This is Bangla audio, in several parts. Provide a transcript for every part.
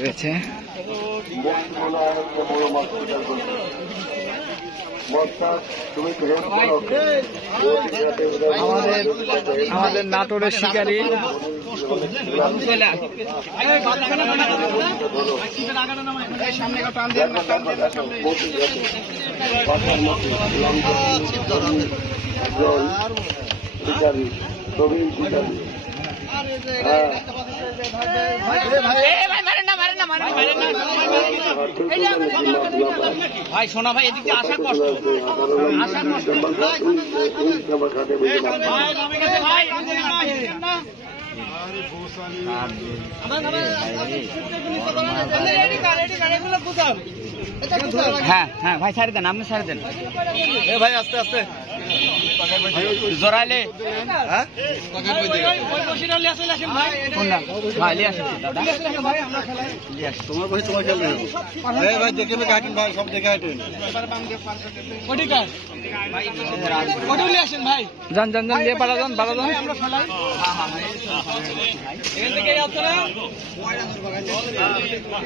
রয়েছে আমাদের নাটোরের শিকারী ভাই সোনা ভাই এদিকে আসা কষ্ট হ্যাঁ হ্যাঁ ভাই ছাড়ি দেন, আপনি ছাড়ি দেন ভাই আস্তে আস্তে জোরাইলে ভাই দেখে হাঁটেন ভাই, সব দেখে হাঁটেন ভাই, যান যান যান দিয়ে পালা যান পালা যান।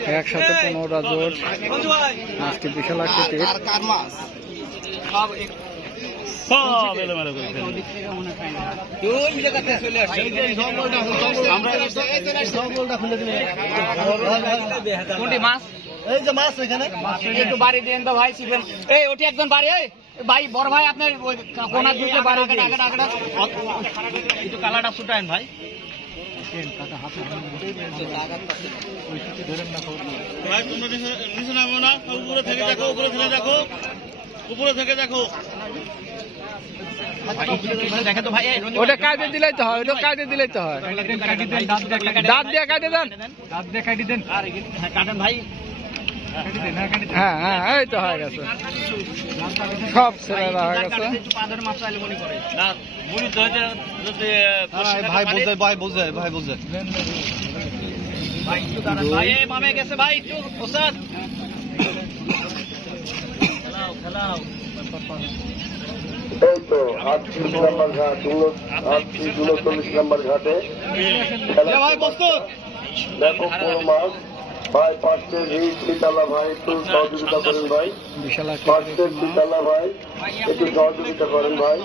115টা জোর আজকে বিশাল আকৃতির। কোনটি মাছ? এই যে মাছ এখানে একটু বাড়ি দেন তো ভাই, শিবেন এই ওটি একজন বাড়ি ভাই, বড় ভাই আপনার কোনার দিকে বাড়ি একটু কালাটা ফুটায়েন ভাই। উপরে থেকে দেখো, উপরে থেকে দেখো, উপরে থেকে দেখো। ওটা কাটে দিলেই তো হয়, ওটা কাটে দিলেই তো হয়। দাঁত দিয়ে কাটে দেন, দাঁত দিয়ে কাটে দেন। কাটেন ভাই। হ্যাঁ হ্যাঁ এই তো হয়ে গেছে, সব ছেলেরা হয়ে গেছে। ভাই বোঝে, ভাই বোঝে, ভাই বোঝে। ভাই মামে গেছে ভাই, একটু ওস্তাদ খেলাও। এই তো 38 নম্বর ঘাট, 39 নম্বর ঘাটে দেখো বড় মাছ ভাই, পাঁচটের বিতালা ভাই একটু সহযোগিতা করেন ভাই, পাঁচটের বিতালা ভাই একটু সহযোগিতা করেন ভাই।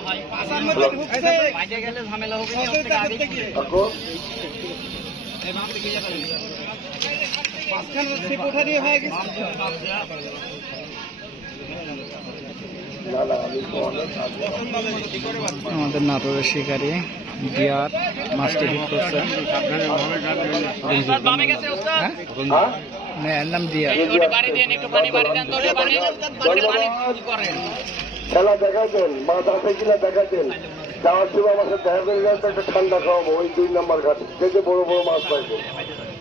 আমাদের নাটোরের শিকারী ডিয়ার মাছটি হিট করছে। এর নাম ডিয়ার। খেলা দেখাচ্ছেন, মাছ আছে কিনা দেখাচ্ছেন। যাওয়ার সময় আমার সাথে দেখা করে যাচ্ছে, একটা ঠান্ডা খাওয়াবো ওই 2 নম্বর ঘাটে, দেখে বড় বড় মাছ পাইবে।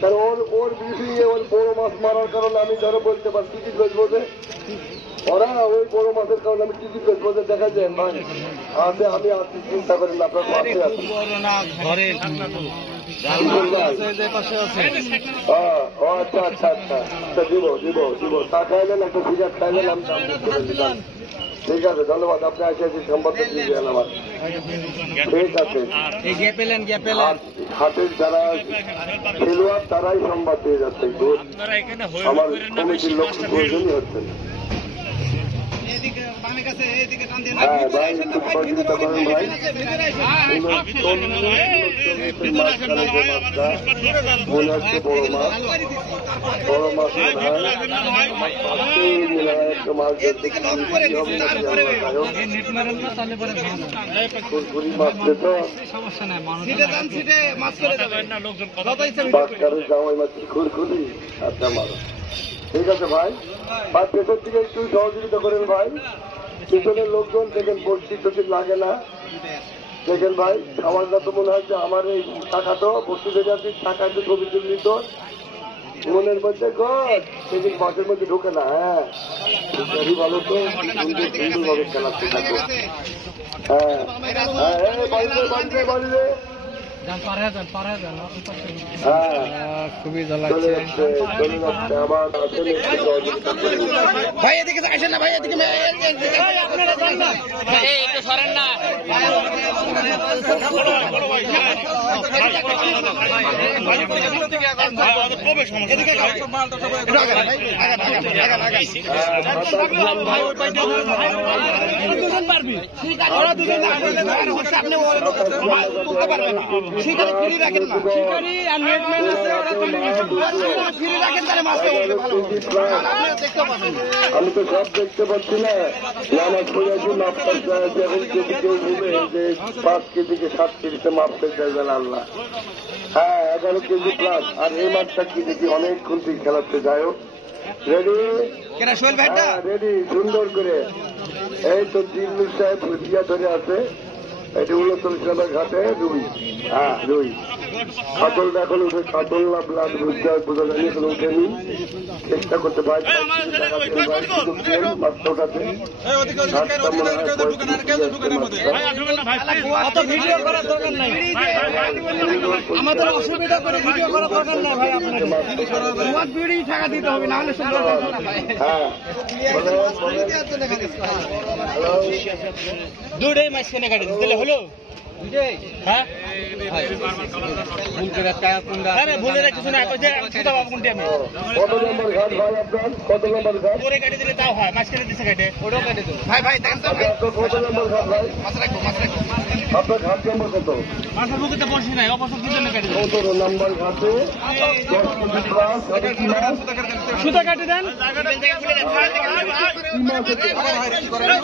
কারণ ওর বিফিয়ে ওর বড় মাছ মারার কারণে আমি ধরো বলতে পারি টিকিট বেচবো যে ওরা ওই বড় মাছের কারণে আমি টিকিট বেচবো যে দেখাচ্ছেন ভাই আছে, আমি আসছি, চিন্তা করেন না, আপনার পাশে আছি। আচ্ছা আচ্ছা আচ্ছা আচ্ছা, দিব দিব দিব। তা খাইলেন, একটা সিগারেট খাইলেন, আমি ঠিক আছে, ধন্যবাদ। আপনি আসে সম্পদ দিয়ে দেন আমার, ঠিক আছে। হাটের যারা খেলোয়াড় তারাই সংবাদ দিয়ে যাচ্ছে, আমার কমিটির লোক প্রয়োজনই হচ্ছে না। হ্যাঁ ভাই একটু সহযোগিতা করেন ভাই। মনে হচ্ছে বড় মাছ, বড় মাছ একটা মাছ কুরকুরি মাছ তো বাচ্চারের জামাই মাছ কুরকুরি। আচ্ছা মাছ ঠিক আছে ভাই, আর পেছন দিকে একটু সহযোগিতা করেন ভাই। পিছনের লোকজন দেখেন বসছি টসি লাগে না, দেখেন ভাই। আমার যা তো মনে হয় যে আমার এই টাকাটা বসতে দেখে আসছি, টাকা একটু ছবি তুলে দিত মনের মধ্যে সেদিন বাসের মধ্যে ঢোকে না। হ্যাঁ খুবই ভালো তো, সুন্দরভাবে খেলাচ্ছি থাকো। হ্যাঁ হ্যাঁ বাড়িতে বাড়িতে বাড়িতে খুবই চলে জ্বালাচ্ছে। যাচ্ছে আমার আসলে একটু সহযোগিতা করুন। ভাই এদিকে আসেন না ভাই, এদিকে আপনারা যান না, এই একটু সরেন না। আমি তো সব দেখতে পাচ্ছি না, নামাজ পড়ে আছি মাপ করতে আছে, এখন যদি কেউ ভুলে যে 5 কেজিকে 7 কেজিতে মাপ করে দেবেন আল্লাহ। হ্যাঁ 11 কেজি প্লাস। আর এই মাছটা কি দেখি অনেকক্ষণ থেকে খেলাচ্ছে। যাই হোক, রেডি রেডি, সুন্দর করে। এই তো জিল্লুর সাহেব দিয়া ধরে আছে, এটি 39 নম্বর ঘাটে রুই। হ্যাঁ রুই কাতলটা এখন উঠে, কাতল না ব্লাড বুঝতে বোঝা যায়নি, এখন উঠেনি। চেষ্টা করতে পারে মাছটা ওঠাতে। আমাদের অসুবিধা করে ভিডিও করার দরকার নাই ভাই, আপনার বিড়ি টাকা দিতে হবে, না হলে সুন্দর হ্যাঁ দুটাই মাছ কেনে কাটে দিলে হলো। হ্যাঁ ভুলে রাখছি না, কোনটি আমি কত নম্বর ঘাট ভাই আপনার? কত নম্বর ঘাট? করে কেটে দিলে তাও হয়, মাছ কেটে দিচ্ছে কেটে ওটাও কেটে দেবো। ভাই ভাই দেখেন তো আপনার কত নম্বর ঘাট ভাই? আপনার ঘাট নম্বর কত? মাছের মুখে তো বসি নাই, অবসর কি জন্য কেটে দেবো? 15 নম্বর ঘাটে 10 কেজি প্লাস। কি মাছ? সুতা কাটে দেন। কি মাছ হচ্ছে?